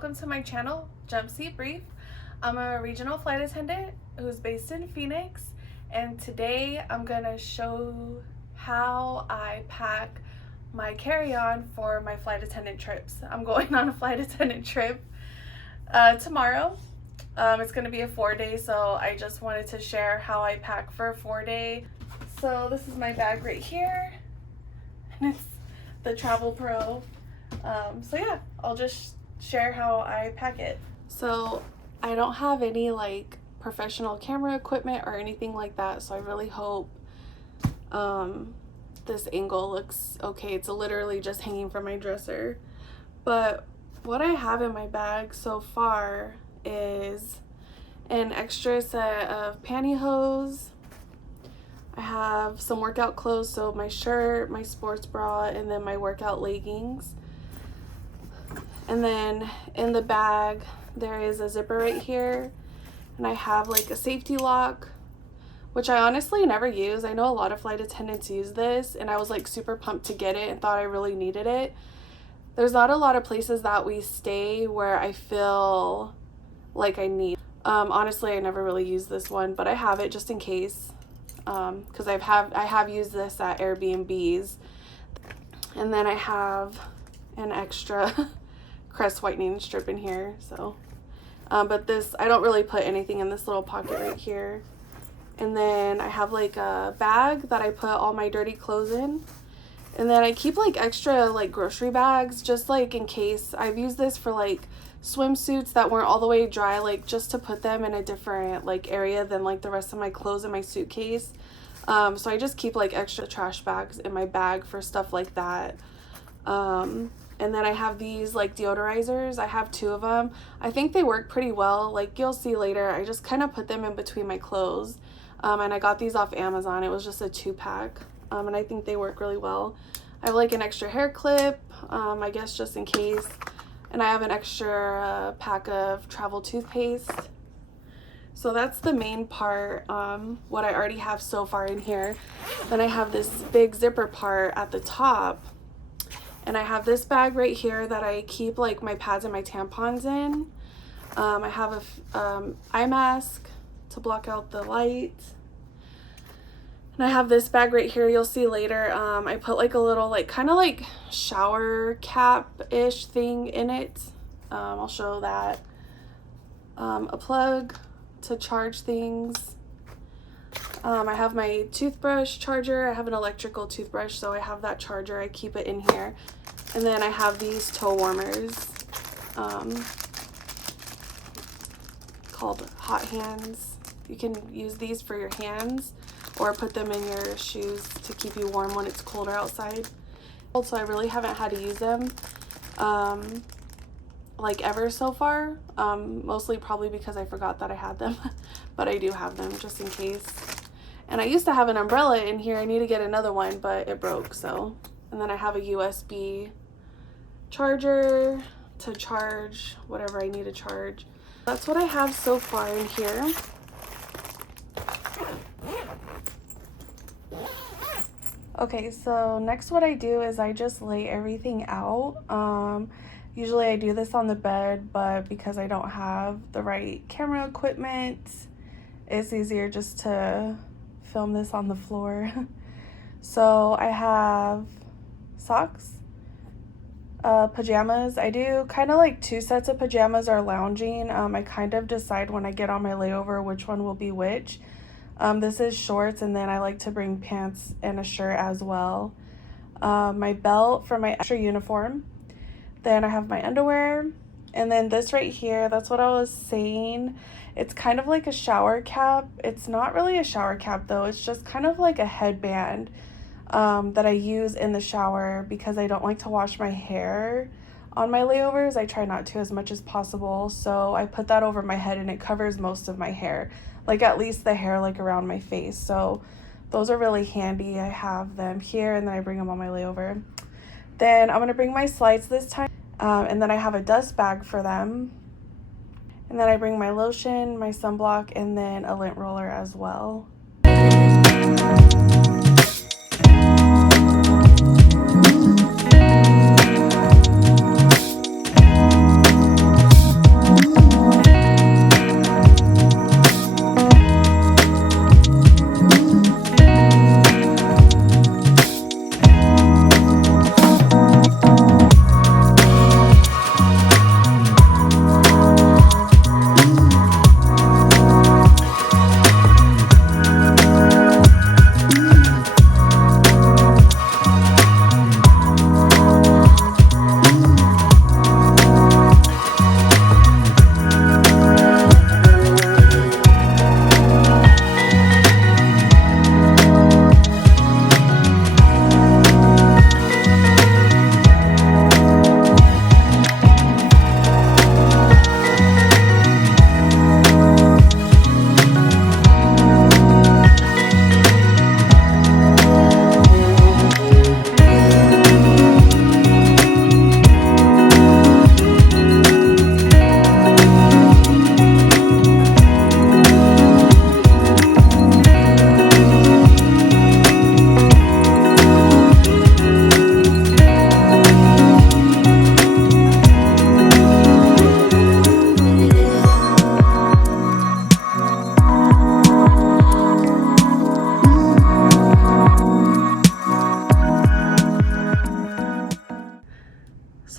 welcome to my channel, Jump Seat Brief. I'm a regional flight attendant who's based in Phoenix, and today I'm gonna show how I pack my carry-on for my flight attendant trips. I'm going on a flight attendant trip tomorrow. It's gonna be a 4-day, so I just wanted to share how I pack for a 4-day. So this is my bag right here, and it's the Travel Pro. So yeah, I'll just share how I pack it. So I don't have any like professional camera equipment or anything like that, so I really hope this angle looks okay. It's literally just hanging from my dresser. But what I have in my bag so far is an extra set of pantyhose. I have some workout clothes, so my shirt, my sports bra, and then my workout leggings. And then in the bag there is a zipper right here, and I have like a safety lock, which I honestly never use. I know a lot of flight attendants use this, and I was like super pumped to get it and thought I really needed it. There's not a lot of places that we stay where I feel like I need. Honestly, I never really use this one, but I have it just in case, because I have used this at Airbnbs. And then I have an extra crest whitening strip in here. So but this, I don't really put anything in this little pocket right here. And then I have like a bag that I put all my dirty clothes in. And then I keep like extra like grocery bags just like in case. I've used this for like swimsuits that weren't all the way dry, like just to put them in a different like area than like the rest of my clothes in my suitcase. So I just keep like extra trash bags in my bag for stuff like that. And then I have these like deodorizers. I have 2 of them. I think they work pretty well. Like you'll see later, I just kind of put them in between my clothes. And I got these off Amazon. It was just a 2-pack. And I think they work really well. I have like an extra hair clip, I guess just in case. And I have an extra pack of travel toothpaste. So that's the main part, what I already have so far in here. Then I have this big zipper part at the top. And I have this bag right here that I keep like my pads and my tampons in. I have a eye mask to block out the light. And I have this bag right here, you'll see later. I put like a little like kind of like shower cap-ish thing in it. I'll show that. A plug to charge things. I have my toothbrush charger. I have an electrical toothbrush, so I have that charger. I keep it in here. And then I have these toe warmers called hot hands. You can use these for your hands or put them in your shoes to keep you warm when it's colder outside. Also, I really haven't had to use them like ever so far, mostly probably because I forgot that I had them. But I do have them just in case. And I used to have an umbrella in here. I need to get another one, but it broke, so. And then I have a USB charger to charge whatever I need to charge. That's what I have so far in here. Okay, so next what I do is I just lay everything out. Usually I do this on the bed, but because I don't have the right camera equipment, it's easier just to film this on the floor. So I have socks, pajamas. I do kind of like 2 sets of pajamas are lounging. I kind of decide when I get on my layover which one will be which. This is shorts, and then I like to bring pants and a shirt as well. My belt for my extra uniform. Then I have my underwear, and then this right here, that's what I was saying. It's kind of like a shower cap. It's not really a shower cap though. It's just kind of like a headband that I use in the shower because I don't like to wash my hair on my layovers. I try not to as much as possible. So I put that over my head, and it covers most of my hair, like at least the hair like around my face. So those are really handy. I have them here, and then I bring them on my layover. Then I'm gonna bring my slides this time, and then I have a dust bag for them. And then I bring my lotion, my sunblock, and then a lint roller as well.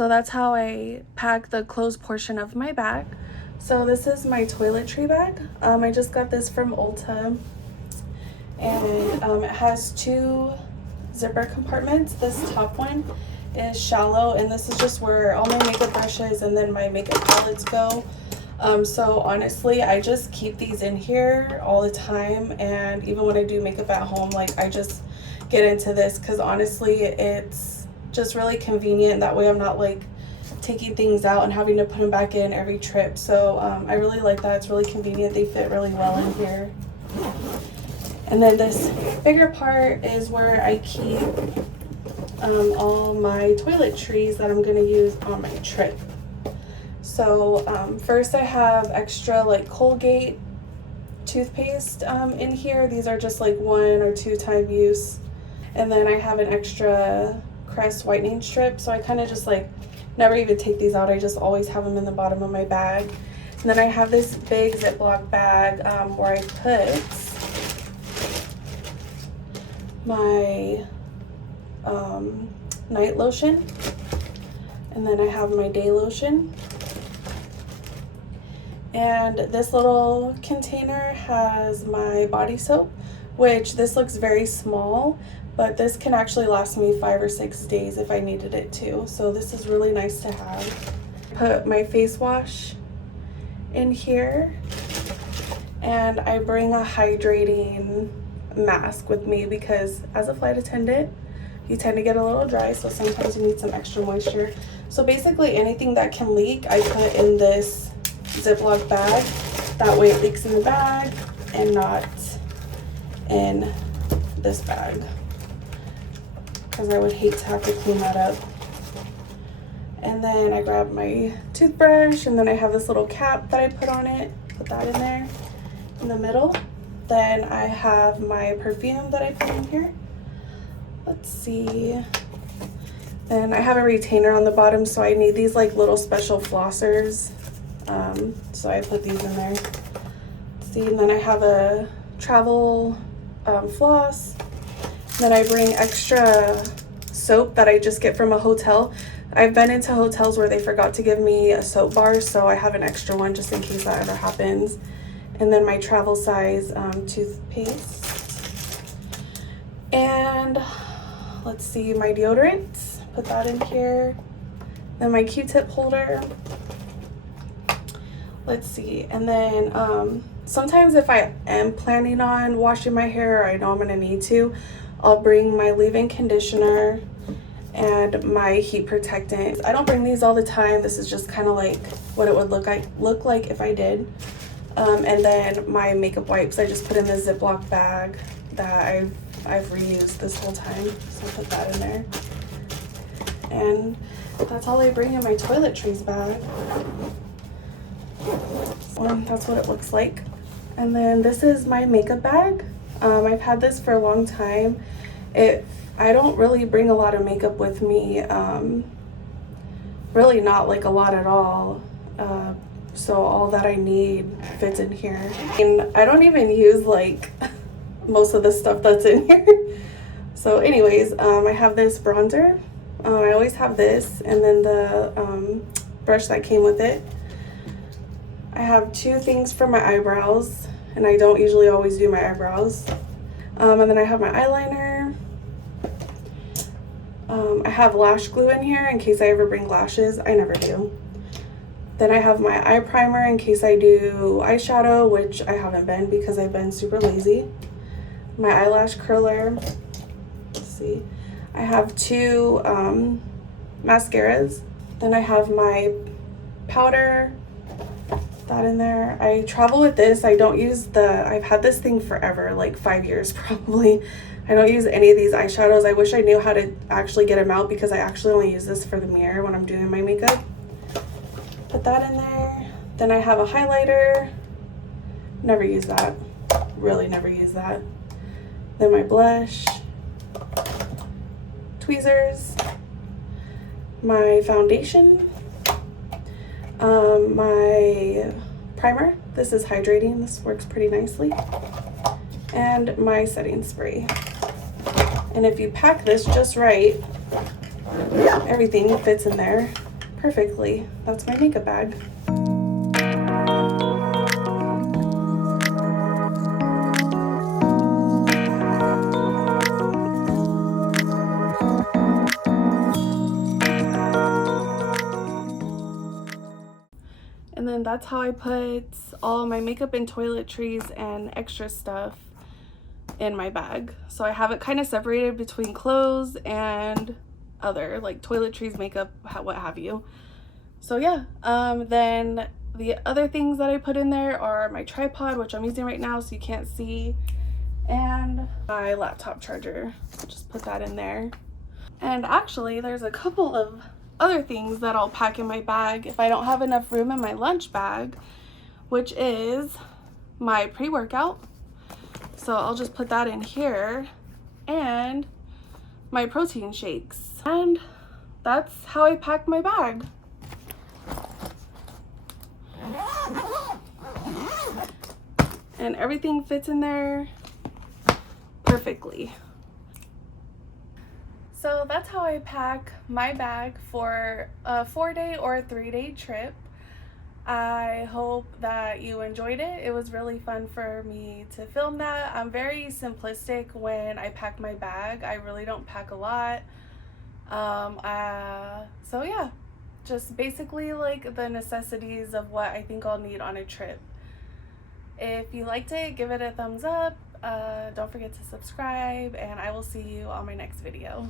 So that's how I pack the closed portion of my bag. So this is my toiletry bag. I just got this from Ulta, and it has 2 zipper compartments. This top one is shallow, and this is just where all my makeup brushes and then my makeup palettes go. So honestly, I just keep these in here all the time, and even when I do makeup at home, like I just get into this because honestly it's just really convenient. That way I'm not like taking things out and having to put them back in every trip. So I really like that. It's really convenient. They fit really well in here. And then this bigger part is where I keep all my toiletries that I'm going to use on my trip. So first I have extra like Colgate toothpaste in here. These are just like 1 or 2 time use. And then I have an extra Crest whitening strip. So I kind of just like never even take these out. I just always have them in the bottom of my bag. And then I have this big Ziploc bag where I put my night lotion, and then I have my day lotion. And this little container has my body soap, which this looks very small, but this can actually last me 5 or 6 days if I needed it to. So this is really nice to have. Put my face wash in here, and I bring a hydrating mask with me because as a flight attendant, you tend to get a little dry, so sometimes you need some extra moisture. So basically anything that can leak, I put in this Ziploc bag. That way it leaks in the bag and not in this bag, because I would hate to have to clean that up. And then I grab my toothbrush, and then I have this little cap that I put on it. Put that in there in the middle. Then I have my perfume that I put in here. Let's see. And I have a retainer on the bottom, so I need these like little special flossers. So I put these in there. Let's see, and then I have a travel floss. Then I bring extra soap that I just get from a hotel. I've been into hotels where they forgot to give me a soap bar, so I have an extra one just in case that ever happens. And then my travel size toothpaste. And let's see, my deodorant. Put that in here. Then my Q-tip holder. Let's see, and then sometimes if I am planning on washing my hair, or I know I'm gonna need to, I'll bring my leave-in conditioner and my heat protectant. I don't bring these all the time. This is just kind of like what it would look like if I did. And then my makeup wipes, I just put in this Ziploc bag that I've reused this whole time. So I put that in there. And that's all I bring in my toiletries bag. That's what it looks like. And then this is my makeup bag. I've had this for a long time. I don't really bring a lot of makeup with me, really not like a lot at all. So all that I need fits in here. And I don't even use like most of the stuff that's in here. So anyways, I have this bronzer. I always have this, and then the brush that came with it. I have 2 things for my eyebrows, and I don't usually always do my eyebrows. And then I have my eyeliner. I have lash glue in here in case I ever bring lashes. I never do. Then I have my eye primer in case I do eyeshadow, which I haven't been because I've been super lazy. My eyelash curler. Let's see. I have 2 mascaras. Then I have my powder. That in there. I travel with this. I don't use I've had this thing forever, like 5 years probably. I don't use any of these eyeshadows. I wish I knew how to actually get them out because I actually only use this for the mirror when I'm doing my makeup. Put that in there. Then I have a highlighter. Never use that. Really never use that. Then my blush. Tweezers. My foundation. My primer. This is hydrating. This works pretty nicely. And my setting spray. And if you pack this just right, everything fits in there. perfectly. That's my makeup bag. And then that's how I put all my makeup and toiletries and extra stuff in my bag. So I have it kind of separated between clothes and other, like toiletries, makeup, what have you. So yeah, then the other things that I put in there are my tripod, which I'm using right now so you can't see, and my laptop charger. Just put that in there. And actually there's a couple of other things that I'll pack in my bag if I don't have enough room in my lunch bag, which is my pre-workout. So I'll just put that in here, and my protein shakes. And that's how I pack my bag. And everything fits in there perfectly. So that's how I pack my bag for a 4-day or a 3-day trip. I hope that you enjoyed it. It was really fun for me to film that. I'm very simplistic when I pack my bag. I really don't pack a lot. So yeah, just basically like the necessities of what I think I'll need on a trip. If you liked it, give it a thumbs up. Don't forget to subscribe, and I will see you on my next video.